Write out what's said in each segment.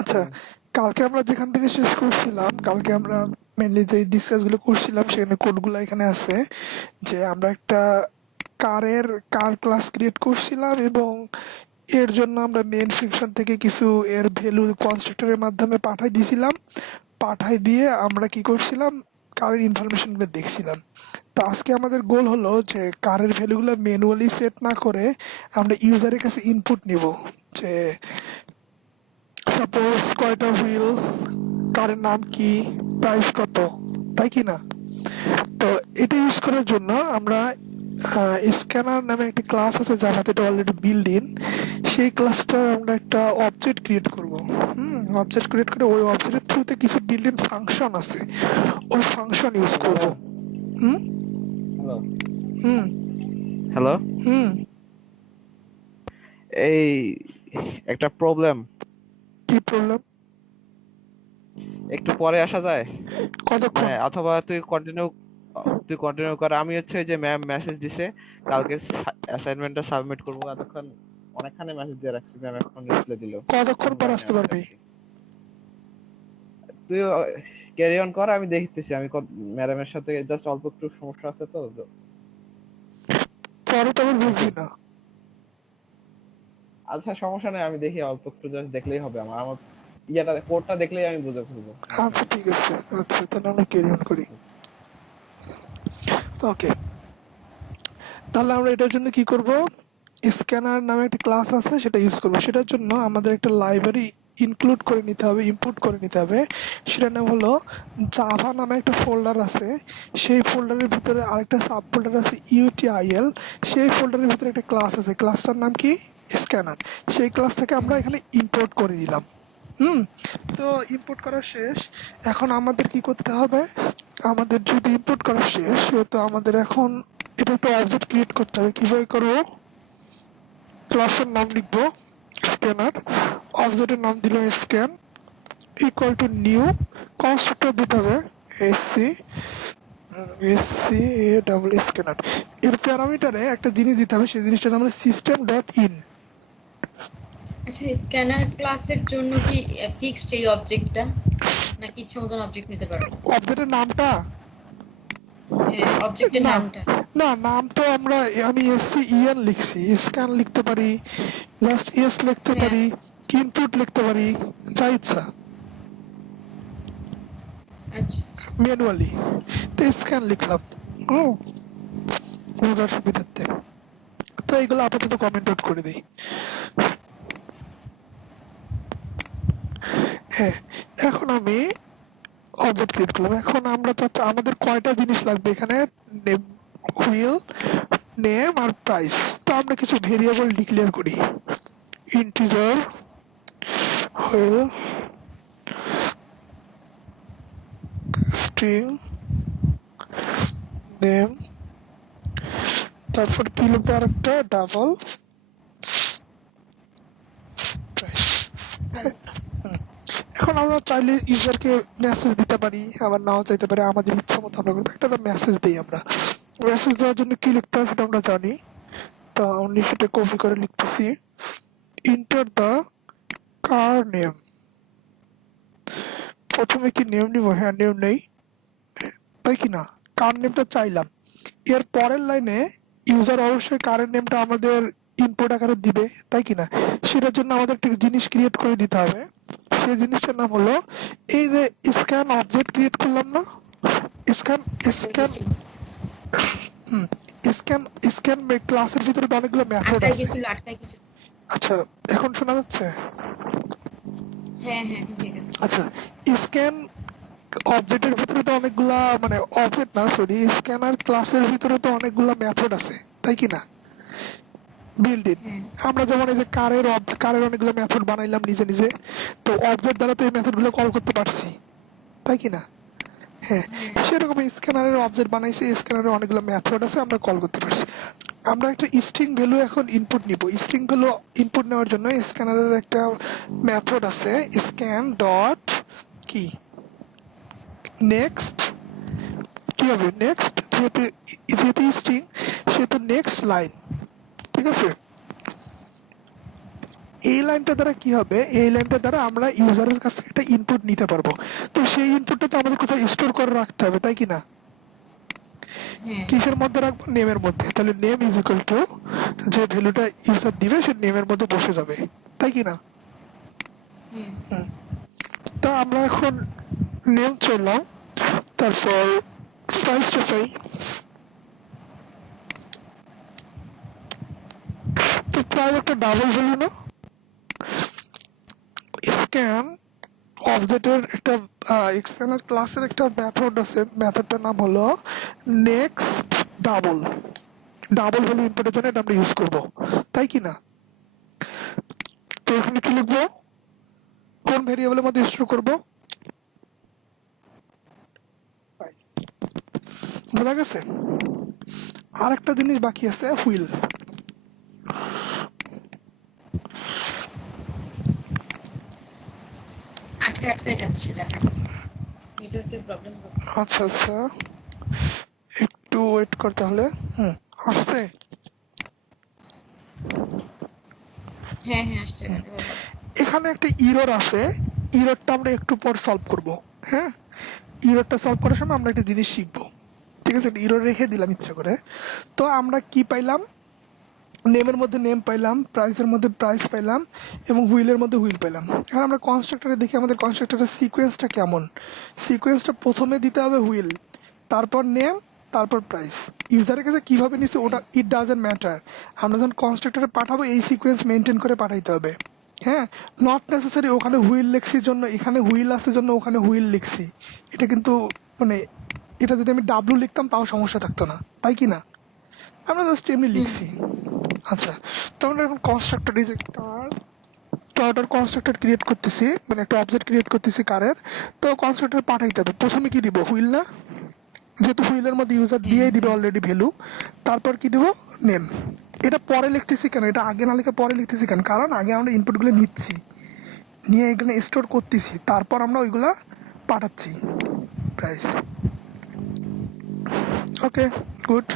আচ্ছা, হুম। কালকে আমরা যেখান থেকে শেষ করছিলাম, কালকে আমরা মেনলি যে ডিসকাসগুলো করছিলাম সেখানে কোডগুলো এখানে আছে। যে আমরা একটা কার ক্লাস ক্রিয়েট করছিলাম এবং এর জন্য আমরা মেন ফাংশন থেকে কিছু এর ভ্যালু কনস্ট্রাক্টরের মাধ্যমে পাঠাই দিয়েছিলাম। পাঠাই দিয়ে আমরা কি করছিলাম, কারের ইনফরমেশনগুলো দেখছিলাম। তো আজকে আমাদের গোল হলো যে কারের ভ্যালুগুলো ম্যানুয়ালি সেট না করে আমরা ইউজারের কাছে ইনপুট নিব। যে সাপোজ কয়টা হুইল, কারের নাম কি, প্রাইস কত, তাই কি না? তো এটা ইউজ করার জন্য আমরা স্ক্যানার নামে একটা ক্লাস আছে জাভাতে, এটা অলরেডি বিল্ড ইন। সেই ক্লাসটার আমরা একটা অবজেক্ট ক্রিয়েট করব। অবজেক্ট ক্রিয়েট করে ওই অবজেক্টের থ্রুতে কিছু বিল্ড ইন ফাংশন আছে, ওই ফাংশন ইউজ করব। হ্যালো। হুম হ্যালো। হুম হ্যালো। হুম এই একটা প্রবলেম। কি প্রবলেম? একটু পরে আসা যায়? মানে কতক্ষণ? অথবা তুই কন্টিনিউ কর। আমি হচ্ছে ওই যে ম্যাম মেসেজ দিছে কালকে অ্যাসাইনমেন্টটা সাবমিট করবো, এতক্ষণ অনেকখানি মেসেজ দিয়ে রাখছি, ম্যাম এখন রিপ্লাই দিল। কতক্ষণ কোন পর লাইনে আসতে আছে আর পারবি? কি। তুই ক্যারি অন কর, আমি দেখতেছি। আমি ম্যাডামের সাথে জাস্ট অল্প একটু সমস্যা আছে তো। পরে তো আবার নাকি বুঝবি না। আচ্ছা, সমস্যা নেই, আমি দেখি অল্প একটু জাস্ট দেখলেই হবে। আমার আমার ইয়েটা কোডটা দেখলেই আমি বুঝে ফেলবো, সমস্যা আচ্ছা নেই। ঠিক আছে, আচ্ছা তাহলে আমরা ক্যারি অন করি। ওকে, তাহলে আমরা এটার জন্য কি করব, স্ক্যানার নামে একটা ক্লাস আছে সেটা ইউজ করব। সেটার জন্য আমাদের একটা লাইব্রেরি ইনক্লুড করে নিতে হবে, ইম্পোর্ট করে নিতে হবে। সেটার নাম হলো জাভা নামে একটা ফোল্ডার আছে। সেই ফোল্ডারের ভিতরে আরেকটা সাব ফোল্ডার আছে ইউটিআইএল। সেই ফোল্ডারের ভিতরে একটা ক্লাস আছে, ক্লাসটার নাম কি, স্ক্যানার। সেই ক্লাসটাকে আমরা এখানে ইম্পোর্ট করে নিলাম। হুম তো ইম্পোর্ট করা শেষ। এখন আমাদের কি করতে হবে, আমাদের যদি ইম্পোর্ট করা শেষ তো আমাদের এখন এটা একটা অবজেক্ট ক্রিয়েট করতে হবে। কিভাবে করবো, ক্লাসের নাম লিখবো স্ক্যানার, অবজেক্টের নাম দিলাম scan, equal to new, constructor দিতে হবে এসসি, এসসি এ ডাবল স্ক্যানার। এর প্যারামিটারে একটা জিনিস দিতে হবে, সেই জিনিসটার নাম হলো সিস্টেম ডট ইন। আচ্ছা, স্ক্যানার ক্লাসের জন্য কি ফিক্সড এই অবজেক্টটা, নাকি ইচ্ছে মতন অবজেক্ট নিতে পারবো? অবজেক্টের নামটা, হ্যাঁ, অবজেক্টের না নামটা। না নাম তো আমি এসসি ইএন লিখছি, স্ক্যান লিখতে পারি, জাস্ট এস লিখতে হ্যাঁ, পারি, ইনপুট লিখতে পারি, যা ইচ্ছা আচ্ছা আচ্ছা। ম্যানুয়ালি। তো স্ক্যান লিখলাম হুম বোঝার সুবিধার্থে। তো এইগুলো আপাতত কমেন্ট আউট করে দিই। হ্যাঁ, এখন আমি অবজেক্ট ক্রিয়েট করলাম। এখন আমরা তো আমাদের কয়টা জিনিস লাগবে এখানে, হুইল, নেম আর প্রাইস। তো আমরা কিছু ভেরিয়েবল ডিক্লেয়ার করি, ইন্টিজার হুইল, স্ট্রিং, নেম, তারপর কি লিখবো আরেকটা ডাবল প্রাইস। প্রাইস। এখন আমরা চাইলে ইউজারকে মেসেজ দিতে পারি, আবার নাও চাইতে পারি, আমাদের ইচ্ছা মতো আমরা করবো। একটা মেসেজ দিই আমরা। মেসেজ দেওয়ার জন্য কি লিখতে হয় সেটা আমরা জানি। তা আমি সেটা কপি করে লিখতেছি, ইন্টার দ্য কার নেম। প্রথমে কি নেম নিব? হ্যাঁ নেম নেই, তাই কি না? কার নেমটা চাইলাম। এর পরের লাইনে ইউজার অবশ্যই কারের নেমটা আমাদের ইনপুট আকারে দিবে, তাই কি না? সেটার জন্য আমাদের একটা জিনিস ক্রিয়েট করে দিতে হবে। সেই জিনিসটার নাম হলো, এই যে স্ক্যান অবজেক্ট ক্রিয়েট করলাম না, স্ক্যান, স্ক্যান, বুঝেছি। হুম স্ক্যান, স্ক্যান ক্লাসের ভিতরে তো অনেকগুলো মেথড আটকায় আছে। গেছিল, আটকায় গেছিল। আচ্ছা, এখন শোনা যাচ্ছে? হ্যাঁ হ্যাঁ, ঠিক আছে। আচ্ছা, স্ক্যান অবজেক্টের ভিতরে তো অনেকগুলা, মানে অবজেক্ট না সরি, স্ক্যানার ক্লাসের ভিতরে তো অনেকগুলা মেথড আছে, তাই কি না, বিল্ড ইন। হ্যাঁ আমরা যেমন এই যে কারের অনেকগুলো মেথড বানাইলাম নিজে নিজে, তো অবজেক্ট দ্বারা তো এই মেথডগুলো কল করতে পারছি, তাই কি না? হ্যাঁ, হ্যাঁ। সেরকম স্ক্যানারের অবজেক্ট বানাইছি, স্ক্যানারের অনেকগুলো মেথড আছে, আমরা কল করতে পারছি। আমরা একটা স্ট্রিং ভ্যালু এখন ইনপুট নিব। স্ট্রিং ভ্যালু ইনপুট নেওয়ার জন্য স্ক্যানারের একটা মেথড আছে, স্ক্যান ডট কি, নেক্সট, কি হবে নেক্সট, যেহেতু যেহেতু স্ট্রিং সেহেতু নেক্সট লাইন, ঠিক আছে? এই লাইনটা দ্বারা কি হবে, এই লাইনটা দ্বারা আমরা ইউজারের কাছ থেকে একটা ইনপুট নিতে পারবো। তো সেই ইনপুটটা তো আমাদের কোথাও স্টোর করে রাখতে হবে, তাই কি না? হ্যাঁ কিসের মধ্যে রাখবো? নেমের মধ্যে। তাহলে নেম ইজ ইকুয়াল টু যে ভ্যালুটা ইউজার দিবে সে নেমের মধ্যে বসে যাবে, তাই কি না? হ্যাঁ তা আমরা এখন নেম চললাম, তারপর প্রাইসটা চাই। তো প্রায় একটা ডাবল ভ্যালু না? স্ক্যান অবজেক্টের একটা এক্সটার্নাল ক্লাসের একটা মেথড আছে, মেথডটার নাম হলো নেক্সট ডাবল। ডাবল ভ্যালু ইনপুটের জন্য এটা আমরা ইউজ করব, তাই কি না? তো এখানে কি লিখবো, কোন ভেরিয়েবলের মধ্যে স্টোর করব? প্রাইস। বোঝা গেছে? আর একটা জিনিস বাকি আছে, হুইল। আটকে আটকে যাচ্ছে দেখা, নেটওয়ার্কের প্রবলেম হচ্ছে। আচ্ছা আচ্ছা, একটু ওয়েট করতে হলে। আসছে। হ্যাঁ হ্যাঁ আসছে। এখানে একটা ইরর আছে, ইররটা আমরা একটু পর সলভ করব। হ্যাঁ, ইররটা সলভ করার সময় আমরা একটা জিনিস শিখবো, ঠিক আছে? ইরর রেখে দিলাম ইচ্ছা করে। তো আমরা কি পাইলাম, নেমের মধ্যে নেম পাইলাম, প্রাইসের মধ্যে প্রাইস পাইলাম, এবং হুইলের মধ্যে হুইল পাইলাম। এখন আমরা কনস্ট্রাক্টরে দেখি আমাদের কনস্ট্রাক্টরের সিকোয়েন্সটা কেমন। সিকোয়েন্সটা প্রথমে দিতে হবে হুইল, তারপর নেম, তারপর প্রাইস। ইউজারের কাছে কীভাবে নিচ্ছে ওটা ইট ডাজেন্ট ম্যাটার, আমরা যখন কনস্ট্রাক্টরে পাঠাবো এই সিকোয়েন্স মেনটেন করে পাঠাইতে হবে। হ্যাঁ, নট নেসেসারি ওখানে হুইল লিখছি জন্য এখানে হুইল আসে জন্য ওখানে হুইল লিখছি, এটা কিন্তু মানে এটা যদি আমি ডাব্লু লিখতাম তাও সমস্যা থাকতো না, তাই কি না? আমরা জাস্ট এমনি লিখছি। আচ্ছা, তো আমরা এখন কনস্ট্রাক্টর ইজ টয়োটার কনস্ট্রাক্টর ক্রিয়েট করতেছি, মানে একটা অবজেক্ট ক্রিয়েট করতেছি কারের। তো কনস্ট্রাক্টর পাঠাইতে হবে, প্রথমে কি দিব, হুইল না? যেহেতু হুইলের মধ্যে ইউজার দিয়েই দিবে অলরেডি ভ্যালু, তারপর কি দিব, নেম। এটা পরে লিখতেছি কেন, এটা আগে না লিখে পরে লিখতেছি কেন? কারণ আগে আমরা ইনপুটগুলো নিচ্ছি, নিয়ে এখানে স্টোর করতেছি, তারপর আমরা ওইগুলা পাঠাচ্ছি। প্রাইস। ওকে, গুড।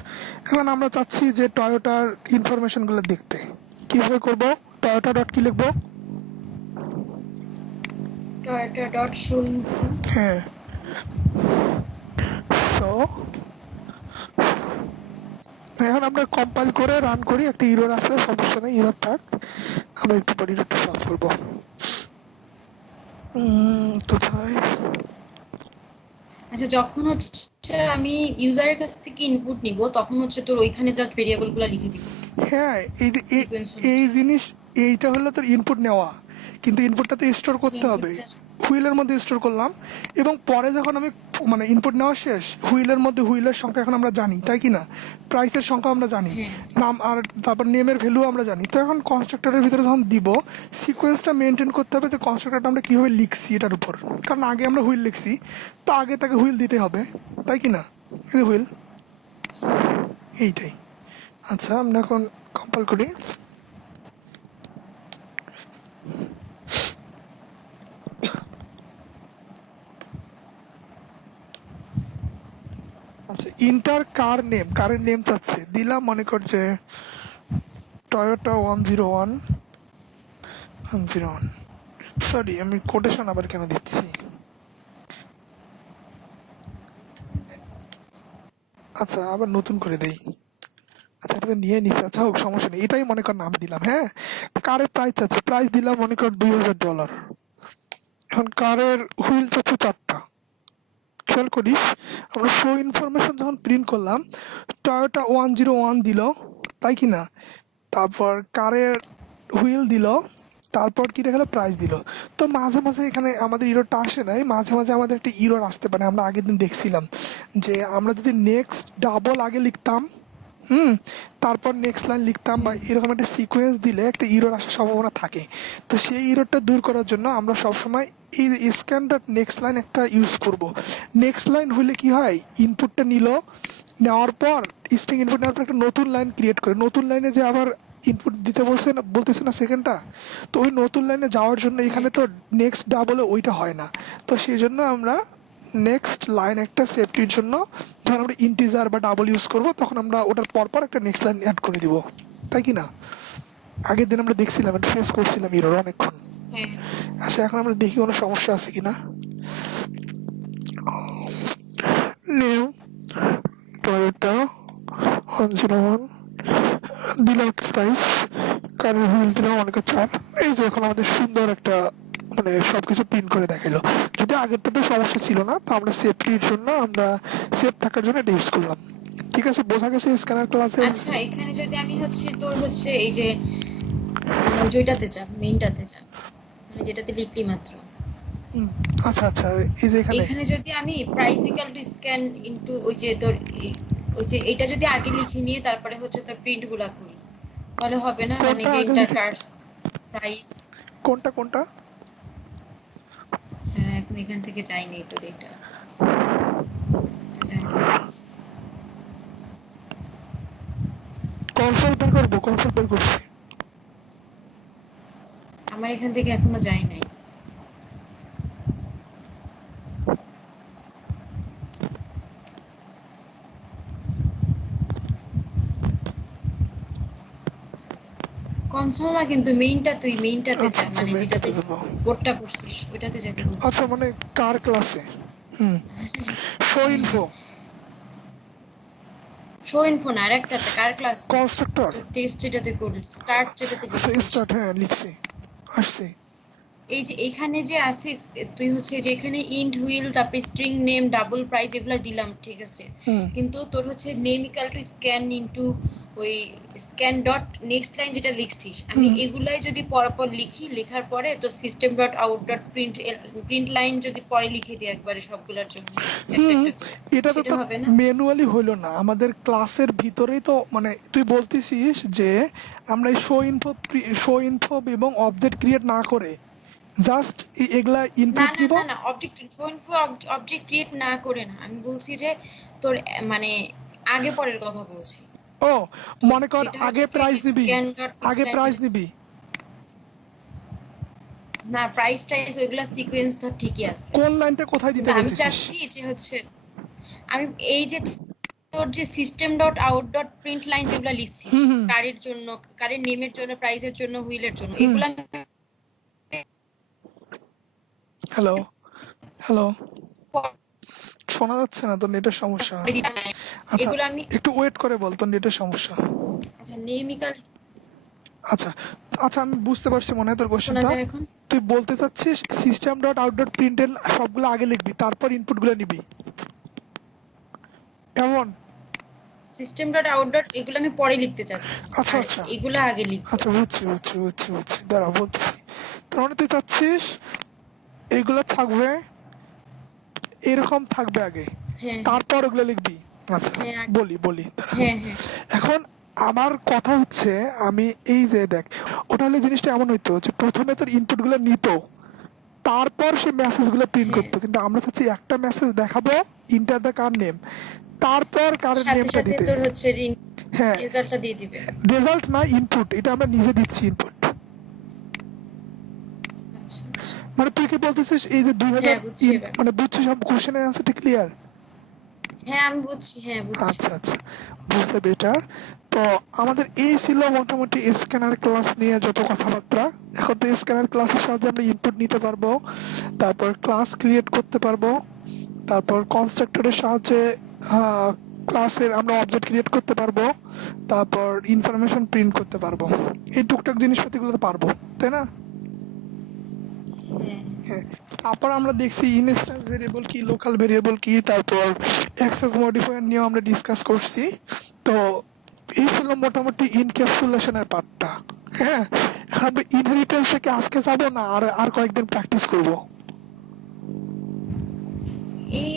এখন আমরা চাচ্ছি যে টয়োটার ইনফরমেশনগুলো দেখতে, কীভাবে করব? টয়োটা ডট কি লিখবো? Toyota dot show info. হ্যাঁ, তো এখন আমরা কম্পাইল করে রান করি, একটা ইরর আসে, সমস্যা নেই, ইরর থাক, আমরা একটু পর ইররটা সলভ করবো। কোথায়? আচ্ছা যখন হচ্ছে আমি ইউজারের কাছ থেকে ইনপুট নিব তখন হচ্ছে তোর ওইখানে জাস্ট ভেরিয়েবলগুলো লিখে দিব হ্যাঁ, এই যে সিকোয়েন্স এই অনুযায়ী। জিনিস, এইটা হলো তোর ইনপুট নেওয়া, কিন্তু ইনপুটটা তো স্টোর করতে হবে। ইনপুটটা হুইলের মধ্যে স্টোর করলাম, এবং পরে যখন আমি মানে ইনপুট নেওয়া শেষ, হুইলের মধ্যে হুইলের সংখ্যা এখন আমরা জানি, তাই কি না? প্রাইসের সংখ্যা আমরা জানি, হ্যাঁ নাম আর তারপর নেমের ভ্যালু আমরা জানি। তো এখন কনস্ট্রাক্টরের ভিতরে যখন দিব, সিকোয়েন্সটা মেনটেন করতে হবে যে কনস্ট্রাক্টরটা আমরা কীভাবে লিখছি এটার উপর, কারণ আগে আমরা হুইল লিখছি, তো আগে তাকে হুইল দিতে হবে, তাই কি না? এই হুইল, এইটাই। আচ্ছা, আমরা এখন কম্পাইল করি। আচ্ছা, ইন্টার কার নেম, কারের নেম চাচ্ছে, দিলাম মনে কর যে টয়োটা 101 সরি, আমি কোটেশন আবার কেন দিচ্ছি? আচ্ছা, আবার নতুন করে দেই। আচ্ছা, এটা তো নিয়ে নিস, আচ্ছা হোক, সমস্যা নেই, এটাই মনে কর নাম দিলাম। হ্যাঁ, তো কারের প্রাইস চাচ্ছে, প্রাইস দিলাম মনে কর $2000। এখন কারের হুইল চাচ্ছে 4টা। খেয়াল করিস, আমরা শো ইনফরমেশন যখন প্রিন্ট করলাম, টয়োটা 101 দিল, তাই কি না? তারপর কারের হুইল দিল, তারপর কি দেখালো, প্রাইস দিল। তো মাঝে মাঝে এখানে আমাদের ইরোরটা আসে নাই, মাঝে মাঝে আমাদের একটা ইরোর আসতে পারে। আমরা আগের দিন দেখছিলাম যে আমরা যদি নেক্সট ডাবল আগে লিখতাম, তারপর নেক্সট লাইন লিখতাম, বা এরকম একটা সিকোয়েন্স দিলে একটা ইরোর আসার সম্ভাবনা থাকে। তো সেই ইরোরটা দূর করার জন্য আমরা সবসময় এই স্ক্যান ডট নেক্সট লাইন একটা ইউজ করব। নেক্সট লাইন হলে কি হয়, ইনপুটটা নিল, নেওয়ার পর স্ট্রিং ইনপুট নেওয়ার পর একটা নতুন লাইন ক্রিয়েট করে, নতুন লাইনে যে আবার ইনপুট দিতে বলছে না, বলতেছে না সেকেন্ডটা, তো ওই নতুন লাইনে যাওয়ার জন্য এখানে তো নেক্সট ডাবলে ওইটা হয় না। তো সেই জন্য আমরা নেক্সট লাইন একটা সেফটির জন্য, যখন আমরা ইন্টিজার বা ডাবল ইউজ করব তখন আমরা ওটার পরপর একটা নেক্সট লাইন অ্যাড করে দিব, তাই কি না? আগের দিন আমরা দেখছিলাম, ফেস করছিলাম এরর অনেকক্ষণ। হ্যাঁ আচ্ছা এখন আমরা দেখি কোনো সমস্যা আছে কিনা। নিউ টয়োটা 101 দিলাম প্রাইস, কারের হুইল দিলাম অনেক 4। এই যে এখন আমাদের সুন্দর একটা মানে সবকিছু প্রিন্ট করে দেখালো। যদি আগেরটা তো সমস্যা ছিল না, তো আমরা সেফটির জন্য আমরা সেফ থাকার জন্য এটা ইউজ করলাম। ঠিক আছে, বোঝা গেছে স্ক্যানার ক্লাসের। আচ্ছা এখানে যদি আমি তোর এই যে মানে ওই যেটাতে যা মেইনটাতে যা, মানে যেটাতে লিখলি মাত্র, আচ্ছা আচ্ছা, এই যে এখানে এখানে যদি আমি price equal to scan into ওই যে তোর ওই যে এটা যদি আগে লিখে নিয়ে তারপরে তোর প্রিন্ট গুলা করি, তাহলে হবে না? মানে কোনটা যে আগে ইন্টার লিখে, কার্স প্রাইস। কোনটা কোনটা হ্যাঁ এখন এখান থেকে যাইনি তোর এটা যাই না। কনসোল বের করবো, কনসোল বের করছি। আমার এখান থেকে এখনো যাই নাই। কনসোল না, কিন্তু মেইনটা তুই মেইনটাতে আচ্ছা যা, আচ্ছা, মানে যেটাতে মেনটাতে যাবো। কোডটা করছিস ওইটাতে যাকে বলছি। আচ্ছা মানে কার ক্লাসে শো ইনফো শো ইনফো না, আরেকটাতে কার ক্লাস, কনস্ট্রাক্টর। তোর টেস্ট যেটাতে করলি, স্টার্ট যেটাতে আচ্ছা লিখছিস। স্টার্ট, হ্যাঁ লিখছি, আসছি। এই যে এখানে যে আসিস তুই যে এখানে ইন্ট হুইল তারপরে স্ট্রিং নেম ডাবল প্রাইস এগুলো দিলাম, ঠিক আছে, হুম কিন্তু তোর name equal to scan into ওই স্ক্যান ডট নেক্সট লাইন যেটা লিখছিস, আমি হুম এগুলাই যদি পরপর লিখি, লেখার পরে তোর system dot out dot print print line যদি পরে লিখে দিই একবারে সবগুলোর জন্য একটা হুম, একটা করে, এটা তো সেটা তোর হবে না? ম্যানুয়ালি হইলো না, আমাদের ক্লাসের ভিতরেই তো, মানে তুই বলতেছিস যে আমরা এই শো ইনফো এবং অবজেক্ট ক্রিয়েট না করে জাস্ট এগুলা না ইনপুট না নিব। না না, অবজেক্ট ইনফো অবজেক্ট ক্রিয়েট না করে না, আমি বলছি যে তোর মানে আগে পরের কথা বলছি। ও, তোর মনে কর যেটা আগে তুই প্রাইস যে নিবি, স্ক্যান ডট আগে স্ক্যান প্রাইস যেটা, নিবি। না প্রাইস টাইস ওইগুলা সিকোয়েন্স তো ঠিকই আছে, কোন লাইনটা কোথায় দিতে কিন্তু আমি বলতেছিস? চাচ্ছি যে আমি এই যে তোর যে system dot out dot print line যেগুলো লিখছিস হুম হুম কারের জন্য, কারের নেমের জন্য, প্রাইসের জন্য, হুইলের জন্য, হুম। এগুলা হ্যালো হ্যালো, শোনা যাচ্ছে না, তোর নেটের সমস্যা। আচ্ছা এগুলো আমি একটু ওয়েট করে বল, তোর নেটের সমস্যা। আচ্ছা নেম ইকুয়াল, আচ্ছা আচ্ছা, আমি বুঝতে পারছি মনে হয় তোর শোনা কোশ্চেনটা। যায় এখন? তুই বলতে চাচ্ছিস সিস্টেম ডট আউট ডট প্রিন্টেল সবগুলো আগে লিখবি, তারপর ইনপুটগুলো নিবি, এমন? সিস্টেম ডট আউট ডট এগুলো আমি পরে লিখতে চাচ্ছি, আচ্ছা আর আচ্ছা এগুলো আগে লিখবো। আচ্ছা, বুঝছি বুঝছি বুঝছি বুঝছি, দাঁড়া বলতেছি। তার মানে তুই চাচ্ছিস এগুলো থাকবে, এরকম থাকবে আগে, হ্যাঁ হ্যাঁ তারপর ওগুলো লিখবি। আচ্ছা হ্যাঁ বলি বলি দাঁড়া। হ্যাঁ হ্যাঁ এখন আমার কথা হচ্ছে, আমি এই যে দেখ, ওটা হলে জিনিসটা এমন হইতো যে প্রথমে তোর ইনপুটগুলো নিত, তারপর সে মেসেজগুলো প্রিন্ট হ্যাঁ, করতো, কিন্তু আমরা চাচ্ছি একটা মেসেজ দেখাবো, ইন্টার দ্য কার নেম, তারপর কারের সাথে নেমটা সাথে দিতে। তোর হ্যাঁ, রেজাল্টটা দিয়ে দিবে। রেজাল্ট না ইনপুট, এটা আমরা নিজে দিচ্ছি ইনপুট। আচ্ছা আচ্ছা, মানে তুই কি বলতেছিস এই যে 2000, হ্যাঁ বুঝছি এবার। মানে বুঝছিস সব কোশ্চেনের অ্যান্সারটা ক্লিয়ার? হ্যাঁ আমি বুঝছি, হ্যাঁ বুঝছি। আচ্ছা আচ্ছা, বুঝতে বেটার। তো আমাদের এই ছিল মোটামুটি স্ক্যানার ক্লাস নিয়ে যত কথাবার্তা। এখন তো স্ক্যানার ক্লাসের সাহায্যে আমরা ইনপুট নিতে পারবো, তারপর ক্লাস ক্রিয়েট করতে পারবো, তারপর কনস্ট্রাক্টরের সাহায্যে ক্লাসের আমরা অবজেক্ট ক্রিয়েট করতে পারবো, তারপর ইনফরমেশন প্রিন্ট করতে পারবো। এই টুকটাক জিনিসপাতিগুলো তো পারবো, তাই না? হ্যাঁ হ্যাঁ, তারপর আমরা দেখছি ইনস্ট্যান্স ভেরিয়েবল কি, লোকাল ভেরিয়েবল কি, তারপর অ্যাক্সেস মডিফায়ার নিয়েও আমরা ডিসকাস করছি। তো এই ছিল মোটামুটি ইনক্যাপসুলেশনের পার্টটা। হ্যাঁ, এখন আমরা ইনহেরিটেন্স থেকে আজকে যাবো না, আর আর কয়েকদিন প্র্যাকটিস করব।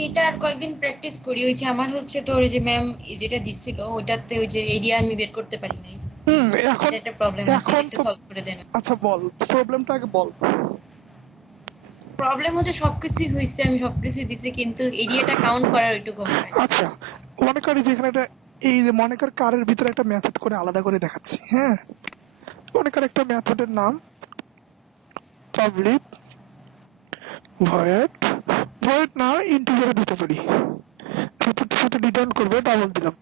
এটা আর কয়েকদিন প্র্যাকটিস করি। ওই যে আমার তোর ওই যে ম্যাম যেটা দিছিল ওইটাতে ওই যে এরিয়া আমি বের করতে পারি নাই, এখন এটা একটা প্রবলেম আছে, এটা এখন একটু তো সলভ করে দেন। আচ্ছা বল, প্রবলেমটা আগে বল। প্রবলেম সবকিছুই হয়েছে, আমি সবকিছুই দিছি, কিন্তু এরিয়াটা কাউন্ট করার ওইটুকু হয়। আচ্ছা মনে করি যেখানে একটা, এই যে মনে কর কারের ভিতরে একটা মেথড করে আলাদা করে দেখাচ্ছি। হ্যাঁ, মনে কর একটা মেথডের নাম পাবলিক ভয়েড, ভয়েড না ইন্টিজারে দিতে পারি, যতটার সাথে রিটার্ন করবে ডাবল দিলাম,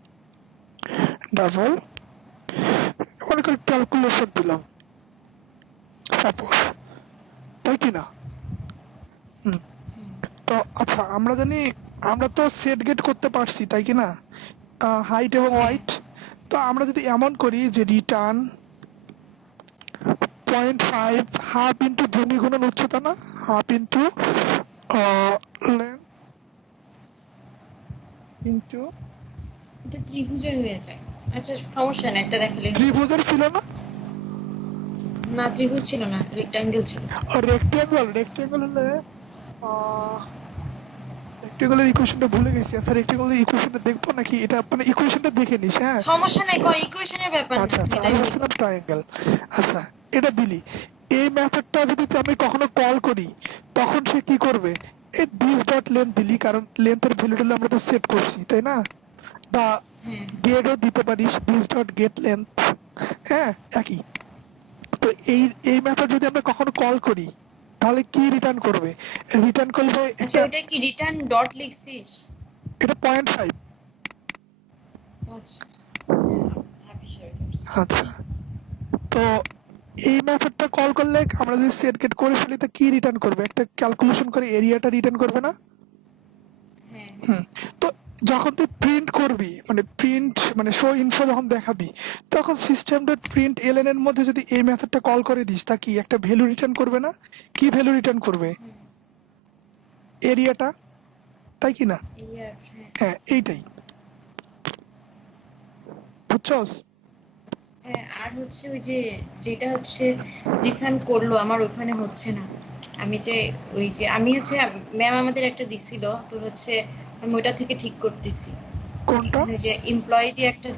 ডাবল মনে করি ক্যালকুলেশন দিলাম। সাপোজ, তাই কি না? তো আচ্ছা, আমরা জানি, আমরা তো সেট গেট করতে পারছি, তাই কি না, হাইট এবং হ্যাঁ ওয়াইট। তো আমরা যদি এমন করি যে রিটার্ন 0.5 হাফ ইন্টু ভূমি গুণন উচ্চতা, না হাফ ইন্টু লেন্থ ইন্টু, এটা ত্রিভুজের হয়ে যায়। আচ্ছা সমস্যা না, একটা দেখালে হবে। ত্রিভুজের ছিল না, না ত্রিভুজ ছিল না, রেক্টাঙ্গেল ছিল। রেক্টেঙ্গল, রেক্টেঙ্গল হলে রেক্টেঙ্গলের ইকুয়েশনটা ভুলে গেছি। আচ্ছা, রেক্টেঙ্গলের ইকুয়েশনটা দেখবো নাকি, এটা মানে ইকুয়েশনটা দেখে নিস, হ্যাঁ? সমস্যা নাই, কোন ইকুয়েশনের ব্যাপার না, আচ্ছা আচ্ছা, যেটাই আমি বলি। ভাবছিলাম ট্রায়াঙ্গেল। আচ্ছা, এটা দিলি, এই মেথডটা যদি আমি কখনো কল করি, তখন সে কি করবে? এই দিস ডট লেন্থ দিলি, কারণ লেন্থের ভ্যালুটা আমরা তো সেট করছি, তাই না? বা হ্যাঁ গেটও দিতে পারিস, দিস ডট গেট লেন্থ, হ্যাঁ একই। তো এই মেথড যদি আমরা কখনো কল করি, তাহলে কি রিটার্ন করবে? রিটার্ন করবে আচ্ছা, একটা, ওটা কি রিটার্ন ডট লিখছিস? এটা 0.5। আচ্ছা হ্যাঁ, হ্যাপি শেয়ার করছি। আচ্ছা, তো এই মেথডটা কল করলে আমরা যদি সেট গেট করে ফেলি, তা কি রিটার্ন করবে? একটা ক্যালকুলেশন করে এরিয়াটা রিটার্ন করবে না? হ্যাঁ হুম। তো যখন তুই প্রিন্ট করবি, মানে প্রিন্ট মানে শো ইনশো যখন দেখাবি, তখন সিস্টেম ডট প্রিন্ট এলএন এর মধ্যে যদি এই মেথডটা কল করে দিস, তা কি একটা ভ্যালু রিটার্ন করবে না? কি ভ্যালু রিটার্ন করবে? এরিয়াটা, তাই কি না? ইয়ার হ্যাঁ। হ্যাঁ, এইটাই, বুঝছস? হ্যাঁ আর হচ্ছে ওই যে, যেটা হচ্ছে জিসান করলো আমার ওখানে হচ্ছে না। আমি যে ওই যে আমি হচ্ছে, ম্যাম আমাদের একটা দিছিল, তোর হচ্ছে আমি ওইটা থেকে ঠিক করতেছি। কোনটা? এখানে যে এমপ্লয়ি দিয়ে একটা